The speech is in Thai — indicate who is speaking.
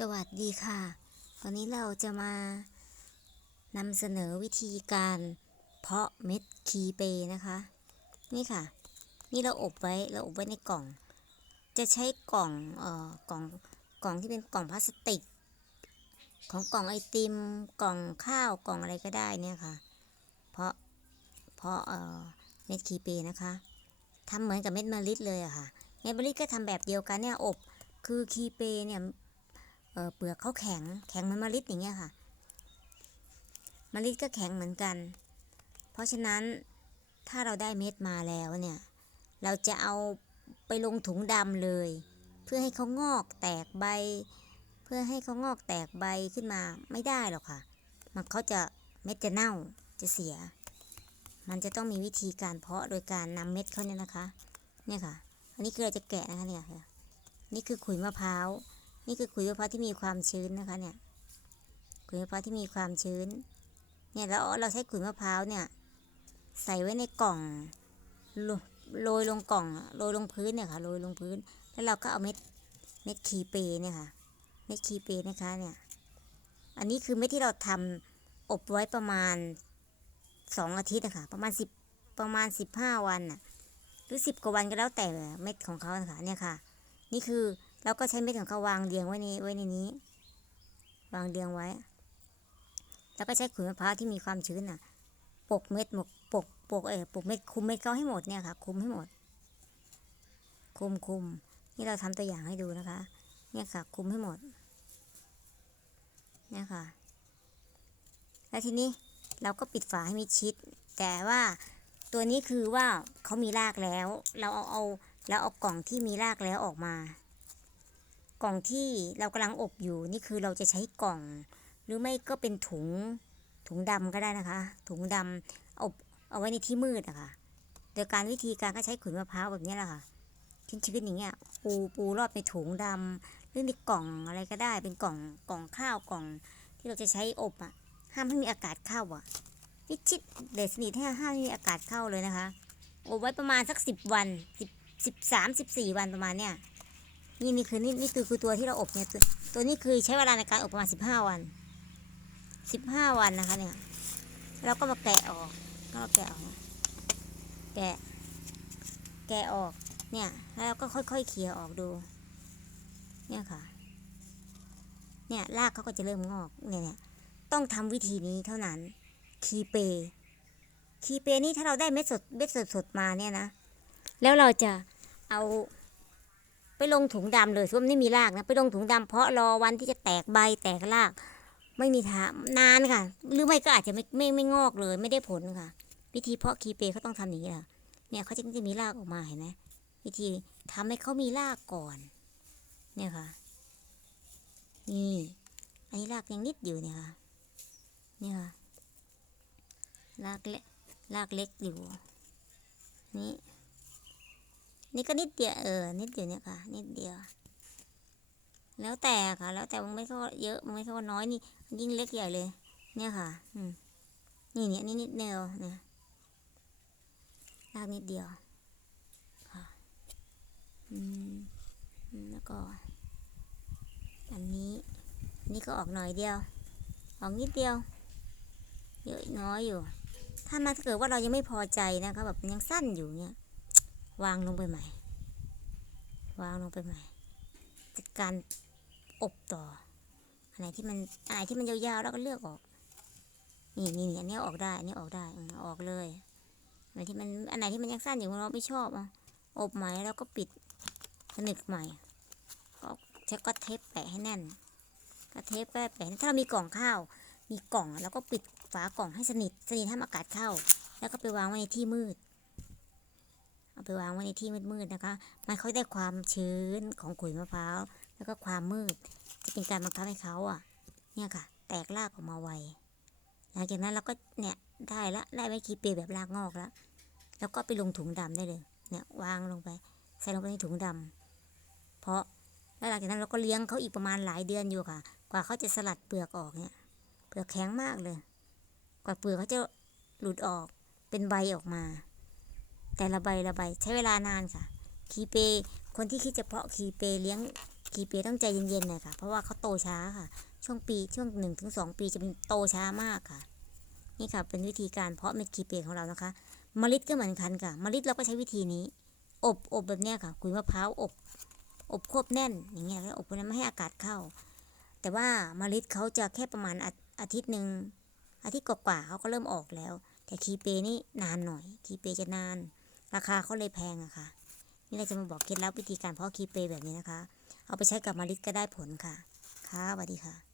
Speaker 1: สวัสดีค่ะ วันนี้เราจะมานำเสนอวิธีการเพาะเม็ดคีเปนะคะ นี่ค่ะ นี่เราอบไว้เราอบไว้ในกล่อง จะใช้กล่องเอ่อกล่องกล่องที่เป็นกล่องพลาสติก ของกล่องไอติมกล่องข้าวกล่องอะไรก็ได้เนี่ยค่ะ เพาะเพาะเอ่อเม็ดคีเปนะคะทำเหมือนกับเม็ดมะลิเลยอะค่ะเม็ดมะลิก็ทำแบบเดียวกันเนี่ยอบคือคีเปเนี่ย เปลือกเขาแข็ง แข็งเหมือนมะลิอย่างเงี้ยค่ะมะลิก็แข็งเหมือนกัน เพราะฉะนั้นถ้าเราได้เม็ดมาแล้วเนี่ย เราจะเอาไปลงถุงดำเลย เพื่อให้เขางอกแตกใบ เพื่อให้เขางอกแตกใบขึ้นมาไม่ได้หรอกค่ะ มันเขาจะเม็ดจะเน่าจะเสีย มันจะต้องมีวิธีการเพาะโดยการนำเม็ดเขาเนี่ยนะคะ เนี่ยค่ะ อันนี้คือเราจะแกะนะคะเนี่ยนี่คือขุยมะพร้าว นี่คือขุยมะพร้าวที่มีความชื้นนะคะเนี่ยขุยมะพร้าวที่มีความชื้น เนี่ยแล้วเราใช้ขุยมะพร้าวเนี่ย ใส่ไว้ในกล่องโรยลงกล่องโรยลงพื้นเนี่ยค่ะโรยลงพื้น แล้วเราก็เอาเม็ดเม็ดคีเปเนี่ยค่ะเม็ดคีเปนะคะเนี่ยอันนี้คือเม็ดที่เราทำอบไว้ประมาณสองอาทิตย์นะคะประมาณสิบประมาณสิบห้าวันน่ะหรือสิบกว่าวันก็แล้วแต่เม็ดของเขานะคะเนี่ยค่ะ นี่คือ เราก็ใช้เม็ดของเขาวางเรียงไว้ในไว้ในนี้ วางเรียงไว้ แล้วก็ใช้ขุยมะพร้าวที่มีความชื้นน่ะ ปกเม็ดหมกปกปกเออปกเม็ดคุมเม็ดเขาให้หมดเนี่ยค่ะ คุมให้หมด คุมคุมนี่เราทำตัวอย่างให้ดูนะคะ เนี่ยค่ะ คุมให้หมด เนี่ยค่ะ แล้วทีนี้เราก็ปิดฝาให้มิดชิด แต่ว่าตัวนี้คือว่าเขามีรากแล้ว เราเอาเอาเราเอากล่องที่มีรากแล้วออกมา กล่องที่เรากำลังอบอยู่นี่คือเราจะใช้กล่อง หรือไม่ก็เป็นถุงถุงดำก็ได้นะคะ ถุงดำอาเอาไว้ในที่มืดอะค่ะ โดยการวิธีการก็ใช้ขุยมะพร้าวแบบนี้แหละค่ะชิ้นๆอย่างเงี้ยปูปูรอบในถุงดำหรือในกล่องอะไรก็ได้ เป็นกล่องกล่องข้าวกล่อง ที่เราจะใช้อบอะห้ามให้มีอากาศเข้าอะมิชิดเดดสนิทให้ห้ามให้มีอากาศเข้าเลยนะคะอบไว้ประมาณสักสิบวันสิบสิบสามสิบสี่วันประมาณเนี้ย นี่นี่คือนี่นี่คือคือตัวที่เราอบเนี่ยตัวตัวนี้คือใช้เวลาในการอบประมาณสิบห้าวันสิบห้าวันนะคะเนี่ยแล้วก็มาแกะออกก็แกะออกแกะแกะออกเนี่ยแล้วเราก็ค่อยๆเขี่ยออกดู เนี่ยค่ะ เนี่ยรากเขาก็จะเริ่มงอกเนี่ยเนี่ยต้องทำวิธีนี้เท่านั้น คีเป คีเปนี่ถ้าเราได้เม็ดสดเม็ดสดๆมาเนี่ยนะ แล้วเราจะเอา ไปลงถุงดำเลยส่วนไม่มีรากนะไปลงถุงดำเพราะรอวันที่จะแตกใบแตกราก ไม่มีทางนานค่ะ หรือไม่ก็อาจจะไม่ไม่ไม่งอกเลย ไม่ได้ผลค่ะ วิธีเพาะคีเปเขาต้องทำอย่างนี้แหละเนี่ยเขาจะจะมีรากออกมาเห็นไหมวิธีทำให้เขามีรากก่อน เนี่ยค่ะ นี่ อันนี้รากยังนิดอยู่เนี่ยค่ะเนี่ยค่ะรากเล็กรากเล็กอยู่นี่ นี่ก็นิดเดียวเออ นิดเดียวเนี่ยค่ะ นิดเดียว แล้วแต่ค่ะ แล้วแต่บางไม่เขาเยอะบางไม่เขาน้อยนี่ ยิ่งเล็กใหญ่เลย เนี่ยค่ะ อืม นี่เนี่ยนี่นิดเดียวเนี่ยรากนิดเดียว ค่ะอืมอืม แล้วก็ อันนี้ นี่ก็ออกหน่อยเดียว ออกนิดเดียว เยอะน้อยอยู่ ถ้ามาถ้าเกิดว่าเรายังไม่พอใจนะคะแบบยังสั้นอยู่เนี่ย วางลงไปใหม่ วางลงไปใหม่ จัดการอบต่ออันไหนที่มันอันไหนที่มันยาวๆแล้วก็เลือกออก นี่นี่นี่อันนี้ออกได้ อันนี้ออกได้ออกเลยอันไหนที่มันอันไหนที่มันยังสั้นอยู่เราไม่ชอบอะอบใหม่แล้วก็ปิดผนึกใหม่ ก็ใช้ก็เทปแปะให้แน่นก็เทปแปะแปะถ้าเรามีกล่องข้าว มีกล่องแล้วก็ปิดฝากล่องให้สนิท สนิทห้ามอากาศเข้า แล้วก็ไปวางไว้ในที่มืด เอาไปวางไว้ในที่มืดๆนะคะ มันเขาได้ความชื้นของขุยมะพร้าว แล้วก็ความมืด จะเป็นการบังคับให้เขาอะ เนี่ยค่ะ แตกรากออกมาไว หลังจากนั้นเราก็เนี่ยได้ละ ได้ไม่คีเปแบบรากงอกแล้ว แล้วก็ไปลงถุงดำได้เลย เนี่ยวางลงไป ใส่ลงไปในถุงดำเพราะแล้วหลังจากนั้นเราก็เลี้ยงเขาอีกประมาณหลายเดือนอยู่ค่ะ กว่าเขาจะสลัดเปลือกออกเนี่ย เปลือกแข็งมากเลย กว่าเปลือกเขาจะหลุดออก เป็นใบออกมา แต่ละใบละใบใช้เวลานานค่ะ คีเป คนที่คิดจะเพาะคีเปเลี้ยงคีเปต้องใจเย็นๆหน่อยค่ะ เพราะว่าเขาโตช้าค่ะ ช่วงปีช่วงหนึ่งถึงสองปีจะเป็นโตช้ามากค่ะ นี่ค่ะเป็นวิธีการเพาะเม็ดคีเปของเรานะคะมะลิดก็เหมือนกันค่ะมะลิดเราก็ใช้วิธีนี้ อบอบแบบเนี้ยค่ะขุยมะพร้าวอบ อบควบแน่นอย่างเงี้ยแล้วอบนั้นไม่ให้อากาศเข้า แต่ว่าเมล็ดเขาจะแค่ประมาณอาอาทิตย์หนึ่งอาทิตย์กว่าๆเขาก็เริ่มออกแล้ว แต่คีเปนี่นานหน่อยคีเปจะนาน ราคาเขาเลยแพงอะค่ะ นี่เราจะมาบอกเคล็ดลับวิธีการเพาะคีเปแบบนี้นะคะ เอาไปใช้กับเมล็ดก็ได้ผลค่ะ ค่ะสวัสดีค่ะ